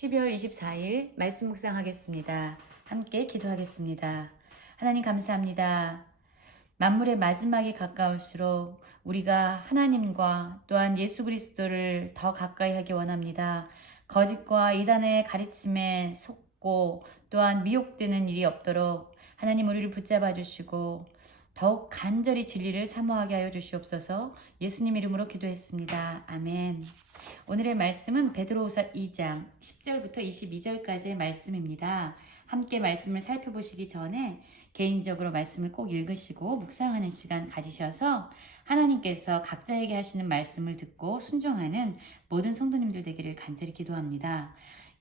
12월 24일 말씀 묵상하겠습니다. 함께 기도하겠습니다. 하나님 감사합니다. 만물의 마지막이 가까울수록 우리가 하나님과 또한 예수 그리스도를 더 가까이 하기 원합니다. 거짓과 이단의 가르침에 속고 또한 미혹되는 일이 없도록 하나님 우리를 붙잡아 주시고 더욱 간절히 진리를 사모하게 하여 주시옵소서. 예수님 이름으로 기도했습니다. 아멘. 오늘의 말씀은 베드로후서 2장 10절부터 22절까지의 말씀입니다. 함께 말씀을 살펴보시기 전에 개인적으로 말씀을 꼭 읽으시고 묵상하는 시간 가지셔서 하나님께서 각자에게 하시는 말씀을 듣고 순종하는 모든 성도님들 되기를 간절히 기도합니다.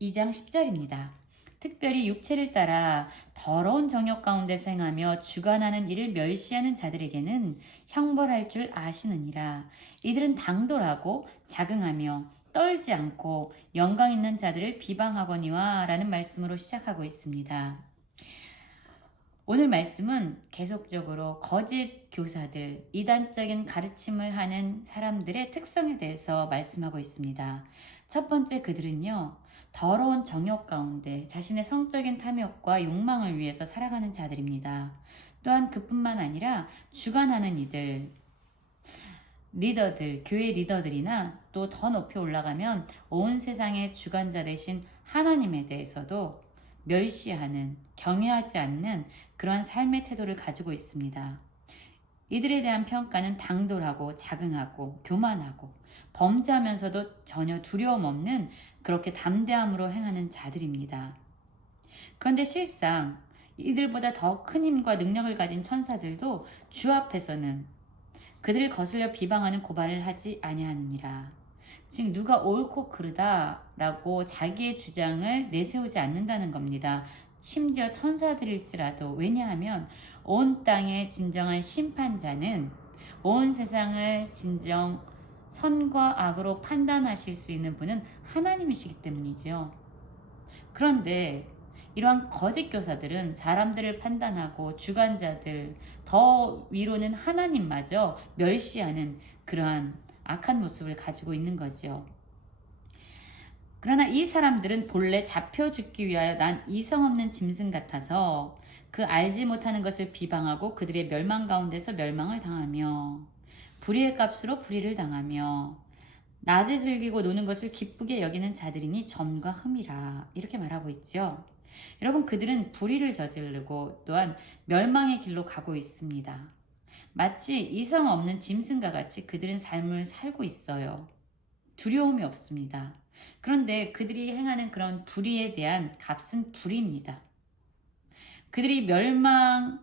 2장 10절입니다. 특별히 육체를 따라 더러운 정욕 가운데 생하며 주관하는 이를 멸시하는 자들에게는 형벌할 줄 아시느니라. 이들은 당돌하고 자긍하며 떨지 않고 영광 있는 자들을 비방하거니와 라는 말씀으로 시작하고 있습니다. 오늘 말씀은 계속적으로 거짓 교사들, 이단적인 가르침을 하는 사람들의 특성에 대해서 말씀하고 있습니다. 첫 번째 그들은요, 더러운 정욕 가운데 자신의 성적인 탐욕과 욕망을 위해서 살아가는 자들입니다. 또한 그뿐만 아니라 주관하는 이들, 리더들, 교회 리더들이나 또 더 높이 올라가면 온 세상의 주관자 되신 하나님에 대해서도 멸시하는, 경외하지 않는 그러한 삶의 태도를 가지고 있습니다. 이들에 대한 평가는 당돌하고 자긍하고 교만하고 범죄하면서도 전혀 두려움 없는 그렇게 담대함으로 행하는 자들입니다. 그런데 실상 이들보다 더 큰 힘과 능력을 가진 천사들도 주 앞에서는 그들을 거슬려 비방하는 고발을 하지 아니하느니라. 즉 누가 옳고 그르다라고 자기의 주장을 내세우지 않는다는 겁니다. 심지어 천사들일지라도. 왜냐하면 온 땅의 진정한 심판자는 온 세상을 진정 선과 악으로 판단하실 수 있는 분은 하나님이시기 때문이죠. 그런데 이러한 거짓 교사들은 사람들을 판단하고 주관자들, 더 위로는 하나님마저 멸시하는 그러한 악한 모습을 가지고 있는 거죠. 그러나 이 사람들은 본래 잡혀 죽기 위하여 난 이성 없는 짐승 같아서 그 알지 못하는 것을 비방하고 그들의 멸망 가운데서 멸망을 당하며 불의의 값으로 불의를 당하며 낮에 즐기고 노는 것을 기쁘게 여기는 자들이니 점과 흠이라. 이렇게 말하고 있죠. 여러분, 그들은 불의를 저지르고 또한 멸망의 길로 가고 있습니다. 마치 이성 없는 짐승과 같이 그들은 삶을 살고 있어요. 두려움이 없습니다. 그런데 그들이 행하는 그런 불의에 대한 값은 불의입니다. 그들이 멸망을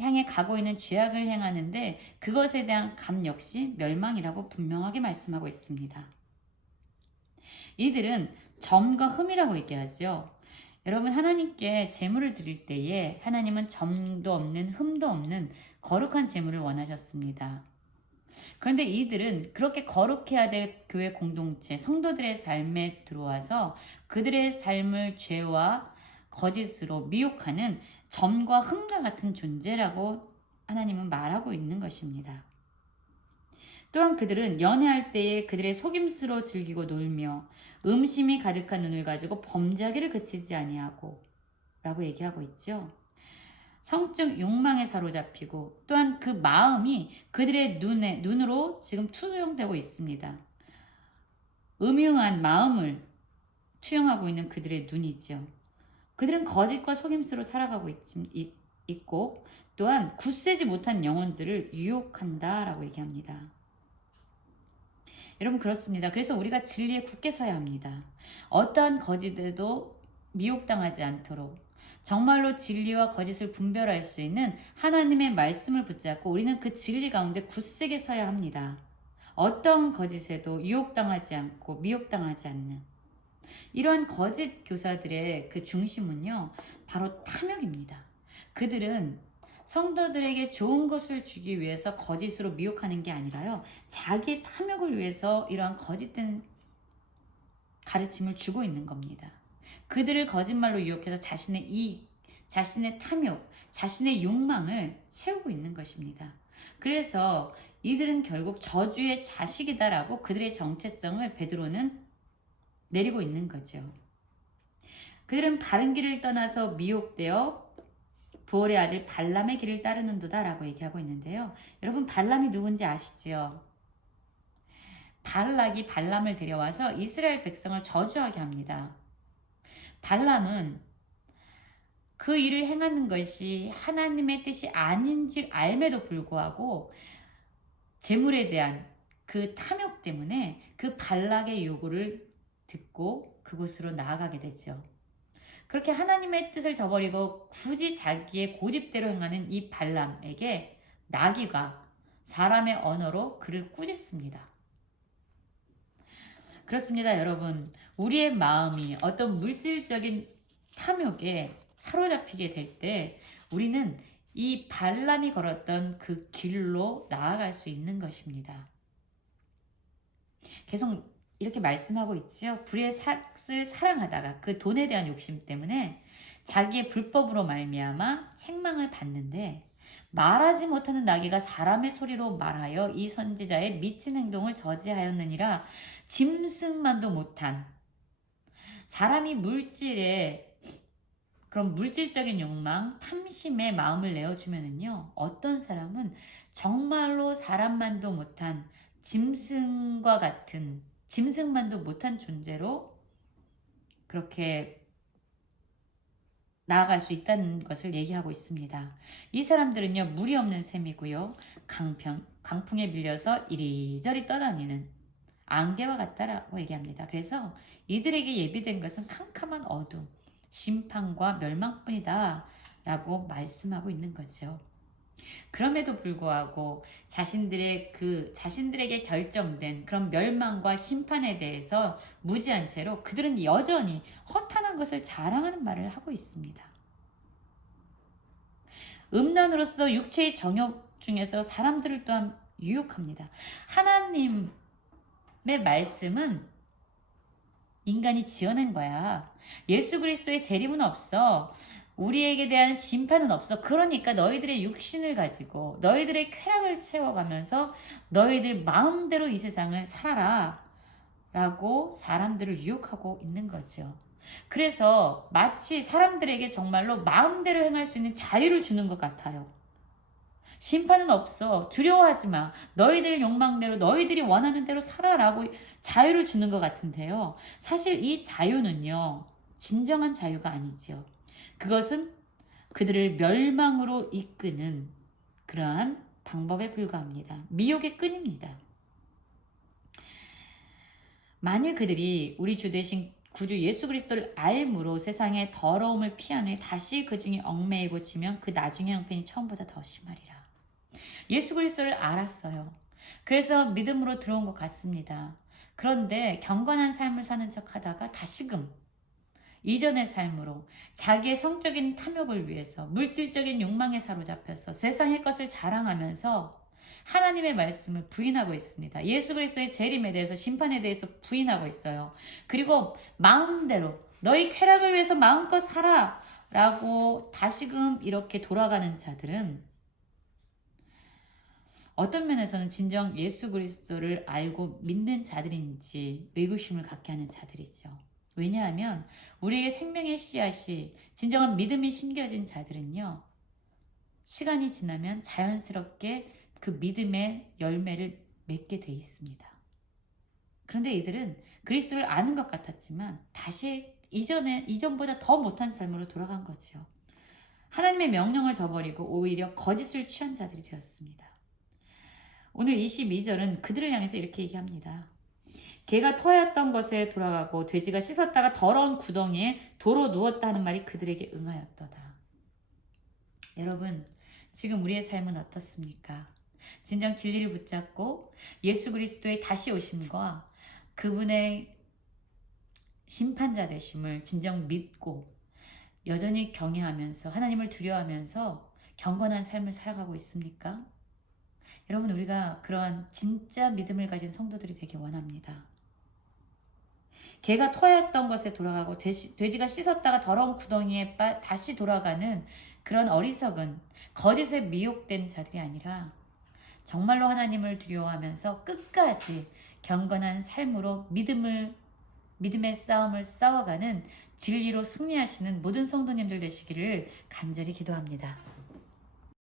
향해 가고 있는 죄악을 행하는데 그것에 대한 값 역시 멸망이라고 분명하게 말씀하고 있습니다. 이들은 점과 흠이라고 얘기하죠. 여러분, 하나님께 제물을 드릴 때에 하나님은 점도 없는 흠도 없는 거룩한 제물을 원하셨습니다. 그런데 이들은 그렇게 거룩해야 될 교회 공동체, 성도들의 삶에 들어와서 그들의 삶을 죄와 거짓으로 미혹하는 점과 흠과 같은 존재라고 하나님은 말하고 있는 것입니다. 또한 그들은 연애할 때에 그들의 속임수로 즐기고 놀며 음심이 가득한 눈을 가지고 범죄하기를 그치지 아니하고 라고 얘기하고 있죠. 성적 욕망에 사로잡히고 또한 그 마음이 그들의 눈으로 지금 투영되고 있습니다. 음흉한 마음을 투영하고 있는 그들의 눈이죠. 그들은 거짓과 속임수로 살아가고 있고 또한 굳세지 못한 영혼들을 유혹한다라고 얘기합니다. 여러분, 그렇습니다. 그래서 우리가 진리에 굳게 서야 합니다. 어떠한 거짓에도 미혹당하지 않도록 정말로 진리와 거짓을 분별할 수 있는 하나님의 말씀을 붙잡고 우리는 그 진리 가운데 굳세게 서야 합니다. 어떤 거짓에도 유혹당하지 않고 미혹당하지 않는 이러한 거짓 교사들의 그 중심은요, 바로 탐욕입니다. 그들은 성도들에게 좋은 것을 주기 위해서 거짓으로 미혹하는 게 아니라요, 자기의 탐욕을 위해서 이러한 거짓된 가르침을 주고 있는 겁니다. 그들을 거짓말로 유혹해서 자신의 이익, 자신의 탐욕, 자신의 욕망을 채우고 있는 것입니다. 그래서 이들은 결국 저주의 자식이다라고 그들의 정체성을 베드로는 내리고 있는 거죠. 그들은 바른 길을 떠나서 미혹되어 부올의 아들 발람의 길을 따르는도다 라고 얘기하고 있는데요. 여러분, 발람이 누군지 아시죠? 발락이 발람을 데려와서 이스라엘 백성을 저주하게 합니다. 발람은 그 일을 행하는 것이 하나님의 뜻이 아닌 줄 알매도 불구하고 재물에 대한 그 탐욕 때문에 그 발락의 요구를 듣고 그곳으로 나아가게 되죠. 그렇게 하나님의 뜻을 저버리고 굳이 자기의 고집대로 행하는 이 발람에게 나귀가 사람의 언어로 그를 꾸짖습니다. 그렇습니다, 여러분. 우리의 마음이 어떤 물질적인 탐욕에 사로잡히게 될 때 우리는 이 발람이 걸었던 그 길로 나아갈 수 있는 것입니다. 계속 이렇게 말씀하고 있죠. 불의 삭을 사랑하다가 그 돈에 대한 욕심 때문에 자기의 불법으로 말미암아 책망을 받는데, 말하지 못하는 나귀가 사람의 소리로 말하여 이 선지자의 미친 행동을 저지하였느니라. 짐승만도 못한 사람이 물질에 그런 물질적인 욕망, 탐심에 마음을 내어주면은요, 어떤 사람은 정말로 사람만도 못한 짐승과 같은, 짐승만도 못한 존재로 그렇게 나아갈 수 있다는 것을 얘기하고 있습니다. 이 사람들은요, 물이 없는 셈이고요, 강풍에 밀려서 이리저리 떠다니는 안개와 같다라고 얘기합니다. 그래서 이들에게 예비된 것은 캄캄한 어둠, 심판과 멸망뿐이다 라고 말씀하고 있는 거죠. 그럼에도 불구하고 자신들에게 결정된 그런 멸망과 심판에 대해서 무지한 채로 그들은 여전히 허탄한 것을 자랑하는 말을 하고 있습니다. 음란으로서 육체의 정욕 중에서 사람들을 또한 유혹합니다. 하나님의 말씀은 인간이 지어낸 거야. 예수 그리스도의 재림은 없어. 우리에게 대한 심판은 없어. 그러니까 너희들의 육신을 가지고 너희들의 쾌락을 채워가면서 너희들 마음대로 이 세상을 살아라 라고 사람들을 유혹하고 있는 거죠. 그래서 마치 사람들에게 정말로 마음대로 행할 수 있는 자유를 주는 것 같아요. 심판은 없어. 두려워하지 마. 너희들 욕망대로 너희들이 원하는 대로 살아라고 자유를 주는 것 같은데요. 사실 이 자유는요, 진정한 자유가 아니죠. 그것은 그들을 멸망으로 이끄는 그러한 방법에 불과합니다. 미혹의 끈입니다. 만일 그들이 우리 주 되신 구주 예수 그리스도를 알므로 세상의 더러움을 피한 후에 다시 그 중에 얽매이고 지면 그 나중의 형편이 처음보다 더 심하리라. 예수 그리스도를 알았어요. 그래서 믿음으로 들어온 것 같습니다. 그런데 경건한 삶을 사는 척 하다가 다시금 이전의 삶으로 자기의 성적인 탐욕을 위해서 물질적인 욕망에 사로잡혀서 세상의 것을 자랑하면서 하나님의 말씀을 부인하고 있습니다. 예수 그리스도의 재림에 대해서, 심판에 대해서 부인하고 있어요. 그리고 마음대로 너희 쾌락을 위해서 마음껏 살아 라고 다시금 이렇게 돌아가는 자들은 어떤 면에서는 진정 예수 그리스도를 알고 믿는 자들인지 의구심을 갖게 하는 자들이죠. 왜냐하면 우리의 생명의 씨앗이, 진정한 믿음이 심겨진 자들은요, 시간이 지나면 자연스럽게 그 믿음의 열매를 맺게 돼 있습니다. 그런데 이들은 그리스도를 아는 것 같았지만 다시 이전보다 더 못한 삶으로 돌아간 거죠. 하나님의 명령을 저버리고 오히려 거짓을 취한 자들이 되었습니다. 오늘 22절은 그들을 향해서 이렇게 얘기합니다. 개가 토하였던 것에 돌아가고 돼지가 씻었다가 더러운 구덩이에 도로 누웠다 하는 말이 그들에게 응하였도다. 여러분, 지금 우리의 삶은 어떻습니까? 진정 진리를 붙잡고 예수 그리스도의 다시 오심과 그분의 심판자 되심을 진정 믿고 여전히 경외하면서 하나님을 두려워하면서 경건한 삶을 살아가고 있습니까? 여러분, 우리가 그러한 진짜 믿음을 가진 성도들이 되길 원합니다. 개가 토하였던 것에 돌아가고 돼지가 씻었다가 더러운 구덩이에 다시 돌아가는 그런 어리석은 거짓에 미혹된 자들이 아니라 정말로 하나님을 두려워하면서 끝까지 경건한 삶으로 믿음을 믿음의 싸움을 싸워가는 진리로 승리하시는 모든 성도님들 되시기를 간절히 기도합니다.